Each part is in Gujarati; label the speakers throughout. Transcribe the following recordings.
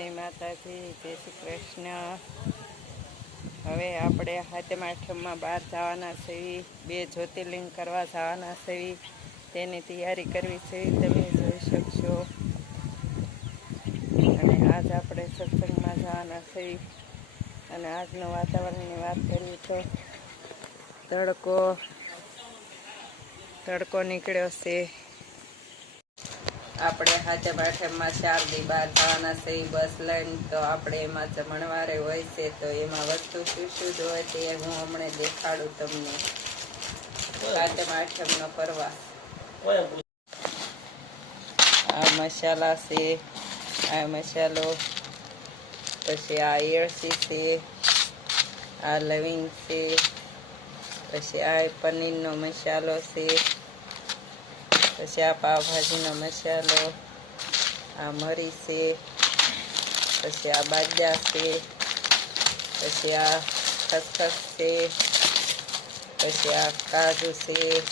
Speaker 1: જય માતાજી, જય શ્રી કૃષ્ણ. હવે આપણે હાથમ બહાર જવાના છીએ, બે જ્યોતિર્લિંગ કરવા જવાના છીએ. તેની તૈયારી કરવી છે, તમે જોઈ શકશો. અને આજ આપણે સત્સંગમાં જવાના છીએ. અને આજનું વાતાવરણની વાત કરીએ તો તડકો તડકો નીકળ્યો છે. આપણે હાથે આઠમમાં ચાર દી બાર જવાના છે એ બસ લઈને તો આપણે એમાં જમણવારે હોય છે તો એમાં વસ્તુ શું શું જ હોય તે હું હમણાં દેખાડું તમને. હાથે આઠમનો કરવા આ મસાલા છે આ મસાલો પછી આ એળસી છે આ લવિંગ છે પછી આ પનીરનો મસાલો છે. પછી આ પાવભાજીનો મસાલો, આ મરી છે, પછી આ બાજા છે, પછી આ ખસખસ છે, પછી આ કાજુ છે,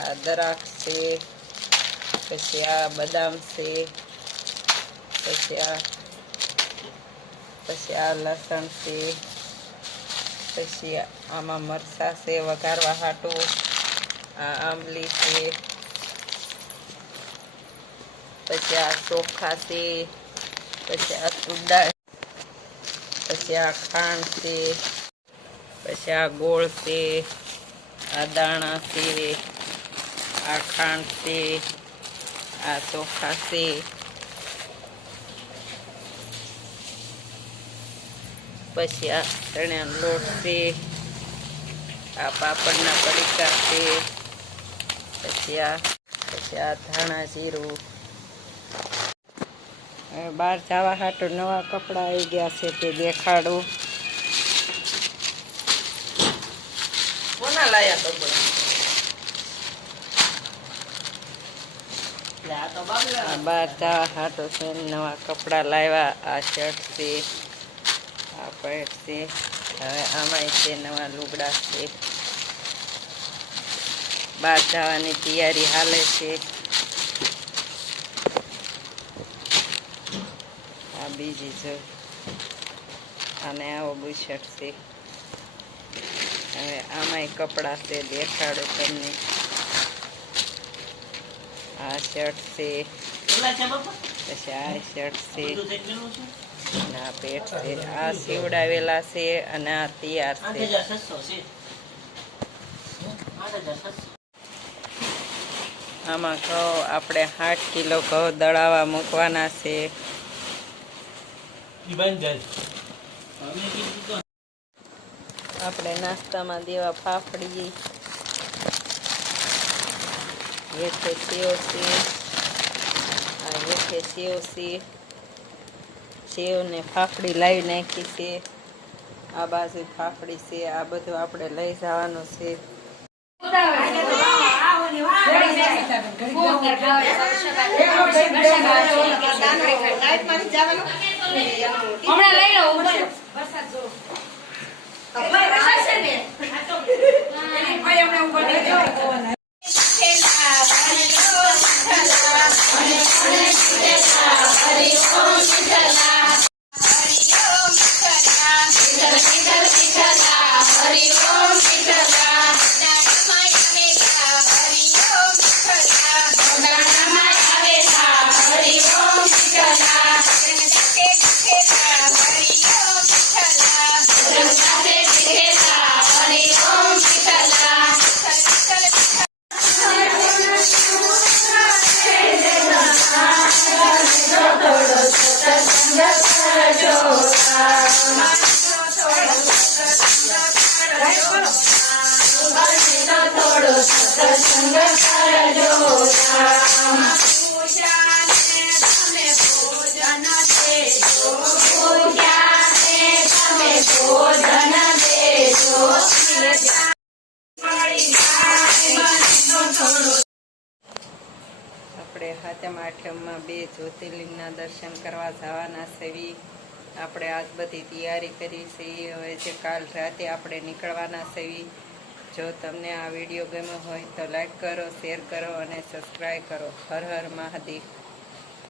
Speaker 1: આ દ્રાક્ષ છે, પછી આ બદામ છે, પછી આ પછી આ લસણ છે, પછી આમાં મરચાં છે, વઘારવા હાટું, આ આંબલી છે પછી આ ચોખા છે પછી આ તુડા, પછી આ ખાંડ છે પછી આ ગોળ છે આ દાણા છે આ ખાંડ છે આ ચોખા છે પછી આ ચણાનો લોટ છે આ પાપડના પડીકા છે પછી આ પછી આ ધાણા જીરું બહાર જવા હાટું નવા કપડાં આવી ગયા છે તે દેખાડું.
Speaker 2: કોના લાયા
Speaker 1: કપડા બહાર જવા હાટું છે નવા કપડાં લાવ્યા આ શર્ટ છે આ પેન્ટ છે. હવે આમાંય છે નવા લુગડા છે. બહાર જવાની તૈયારી હાલે છે. બીજી જો. અને આવો બુશર્ટ છે. હવે આમાંય કપડાં છે દેખાડો તમને. આ શર્ટ છે? પછી આ શર્ટ છે. આ પેટ છે? આ સીવડાવેલા છે અને આ તૈયાર છે. આમાં ઘઉં આપણે આઠ કિલો ઘઉં દળાવા મૂકવાના છે. આપણે નાસ્તામાં દેવા ફાફડી હેઠે સેવ છે. આ હેઠે સેવ છે. સેવને ફાફડી લાવી નાખી છે. આ બાજુ ફાફડી છે. આ બધું આપણે લઈ જવાનું છે.
Speaker 3: હમણાં લઈ લો ઉપર
Speaker 1: આપણે હાથમ આઠમમાં બે જ્યોતિર્લિંગના દર્શન કરવા જવાના સેવી આપણે આજ બધી તૈયારી કરી છે. હવે જે કાલ રાતે આપણે નીકળવાના સેવી જો તમને આ વીડિયો ગમ્યો હોય તો લાઈક કરો, શેર કરો અને સબસ્ક્રાઈબ કરો. હર હર મહાદેવ.